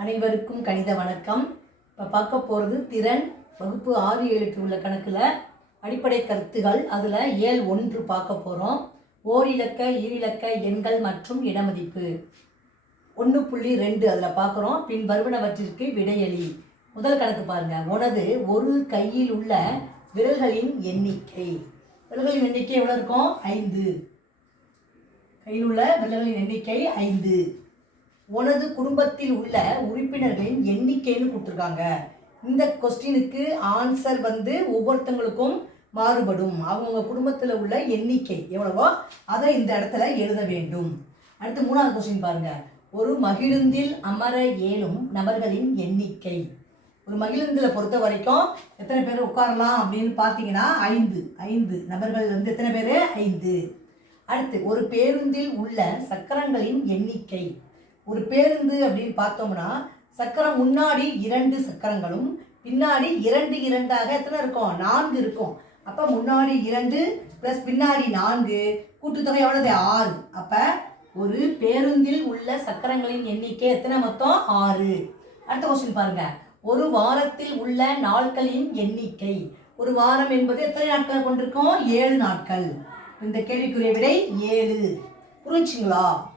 அனைவருக்கும் கணித வணக்கம். இப்போ பார்க்க போகிறது திறன் வகுப்பு ஆறு ஏழுக்கு உள்ள கணக்கில் அடிப்படை கருத்துகள். அதில் ஏழ் ஒன்று பார்க்க போகிறோம் ஓரிலக்க ஈரிலக்க எண்கள் மற்றும் இடமதிப்பு. ஒன்று புள்ளி ரெண்டு அதில் பார்க்குறோம். பின் வருவனவற்றிற்கு விடையளி. முதல் கணக்கு பாருங்கள் உனது ஒரு கையில் உள்ள விரல்களின் எண்ணிக்கை. விரல்களின் எண்ணிக்கை எவ்வளோ இருக்கும்? ஐந்து. கையில் உள்ள விரல்களின் எண்ணிக்கை ஐந்து. உனது குடும்பத்தில் உள்ள உறுப்பினர்களின் எண்ணிக்கைன்னு கொடுத்துருக்காங்க. இந்த கொஸ்டினுக்கு ஆன்சர் வந்து ஒவ்வொருத்தங்களுக்கும் மாறுபடும். அவங்கவுங்க குடும்பத்தில் உள்ள எண்ணிக்கை எவ்வளவோ அதை இந்த இடத்துல எழுத வேண்டும். அடுத்து மூணாவது கொஸ்டின் பாருங்க. ஒரு மகிழுந்தில் அமர ஏழும் நபர்களின் எண்ணிக்கை. ஒரு மகிழுந்தில் பொறுத்த வரைக்கும் எத்தனை பேர் உட்காரலாம் அப்படின்னு பார்த்தீங்கன்னா ஐந்து. ஐந்து நபர்கள் வந்து எத்தனை பேர்? ஐந்து. அடுத்து ஒரு பேருந்தில் உள்ள சக்கரங்களின் எண்ணிக்கை. ஒரு பேருந்து அப்படின்னு பார்த்தோம்னா சக்கரம் முன்னாடி இரண்டு சக்கரங்களும் பின்னாடி இரண்டு இரண்டாக எத்தனை இருக்கும்? நான்கு இருக்கும். அப்போ முன்னாடி இரண்டு ப்ளஸ் பின்னாடி நான்கு கூட்டுத்தொகை எவ்வளவு? ஆறு. அப்போ ஒரு பேருந்தில் உள்ள சக்கரங்களின் எண்ணிக்கை எத்தனை மொத்தம்? ஆறு. அடுத்த கொஸ்டின் பாருங்க. ஒரு வாரத்தில் உள்ள நாட்களின் எண்ணிக்கை. ஒரு வாரம் என்பது எத்தனை நாட்கள் கொண்டிருக்கோம்? ஏழு நாட்கள். இந்த கேள்விக்குரிய விடை ஏழு. புரிஞ்சுங்களா?